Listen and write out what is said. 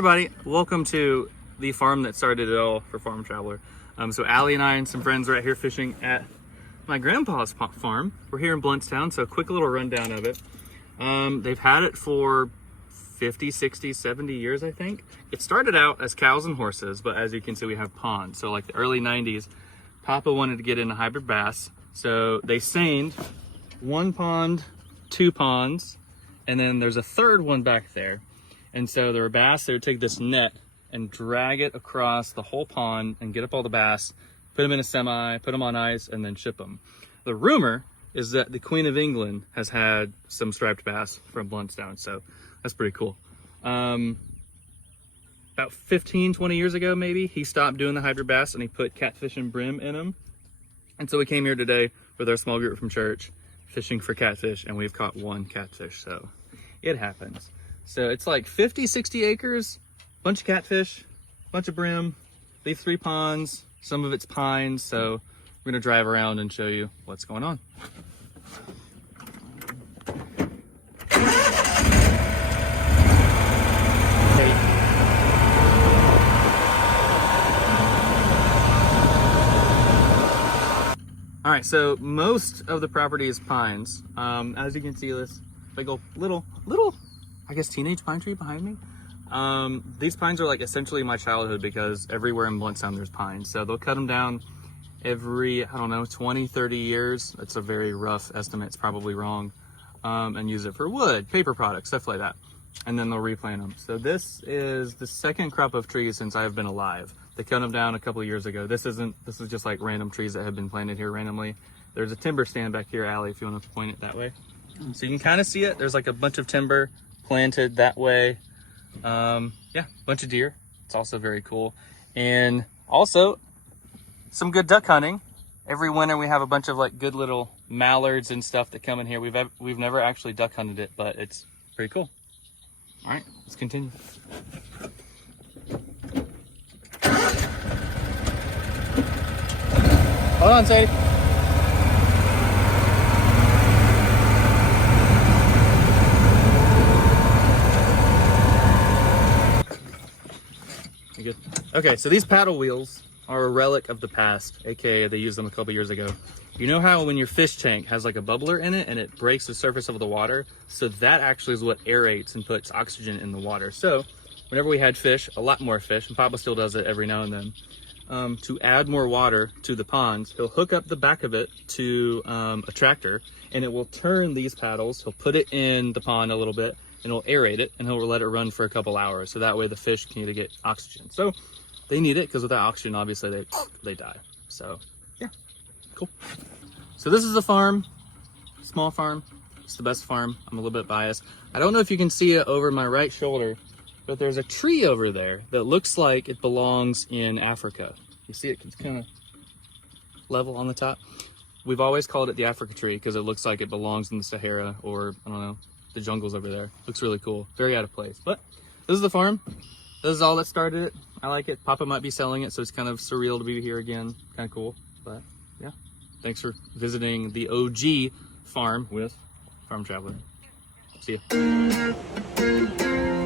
everybody, welcome to the farm that started it all for Farm Traveler. So Allie and I and some friends are out here fishing at my grandpa's farm. We're here in Blountstown, so a quick little rundown of it. They've had it for 50, 60, 70 years, I think. It started out as cows and horses, but as you can see, we have ponds. So like the early 90s, Papa wanted to get into hybrid bass. So they seined one pond, two ponds, and then there's a third one back there. And so there were bass, they would take this net and drag it across the whole pond and get up all the bass, put them in a semi, put them on ice, and then ship them. The rumor is that the Queen of England has had some striped bass from Blountstown, so that's pretty cool. About 15, 20 years ago, maybe, he stopped doing the hybrid bass and he put catfish and brim in them. And so we came here today with our small group from church, fishing for catfish, and we've caught one catfish, so it happens. So it's like 50, 60 acres, bunch of catfish, bunch of brim, these 3 ponds, some of it's pines, so we're gonna drive around and show you what's going on. All right, so most of the property is pines. As you can see, this big old little, I guess, teenage pine tree behind me. These pines are like essentially my childhood because everywhere in Blountstown there's pines. So they'll cut them down every, I don't know, 20, 30 years. It's a very rough estimate, it's probably wrong. And use it for wood, paper products, stuff like that. And then they'll replant them. So this is the second crop of trees since I've been alive. They cut them down a couple of years ago. This is just like random trees that have been planted here randomly. There's a timber stand back here, Allie, if you want to point it that way. So you can kind of see it. There's like a bunch of timber planted that way. Yeah, bunch of deer. It's also very cool. And also some good duck hunting. Every winter we have a bunch of like good little mallards and stuff that come in here. We've never actually duck hunted it, but it's pretty cool. All right, let's continue. Hold on, Sadie. You good? Okay, so these paddle wheels are a relic of the past, aka they used them a couple years ago. You know how when your fish tank has like a bubbler in it and it breaks the surface of the water? So that actually is what aerates and puts oxygen in the water. So whenever we had fish, a lot more fish, and Papa still does it every now and then, to add more water to the ponds, he'll hook up the back of it to a tractor, and it will turn these paddles. He'll put it in the pond a little bit, and he'll aerate it, and he'll let it run for a couple hours, so that way the fish can get oxygen. So they need it, because without oxygen, obviously, they die. So, yeah, cool. So this is a farm, small farm. It's the best farm. I'm a little bit biased. I don't know if you can see it over my right shoulder, but there's a tree over there that looks like it belongs in Africa. You see it? It's kind of level on the top. We've always called it the Africa tree because it looks like it belongs in the Sahara or, I don't know, the jungles over there. Looks really cool. Very out of place. But this is the farm. This is all that started it. I like it. Papa might be selling it, so it's kind of surreal to be here again. Kind of cool. But yeah, thanks for visiting the OG farm with Farm Traveler. See ya.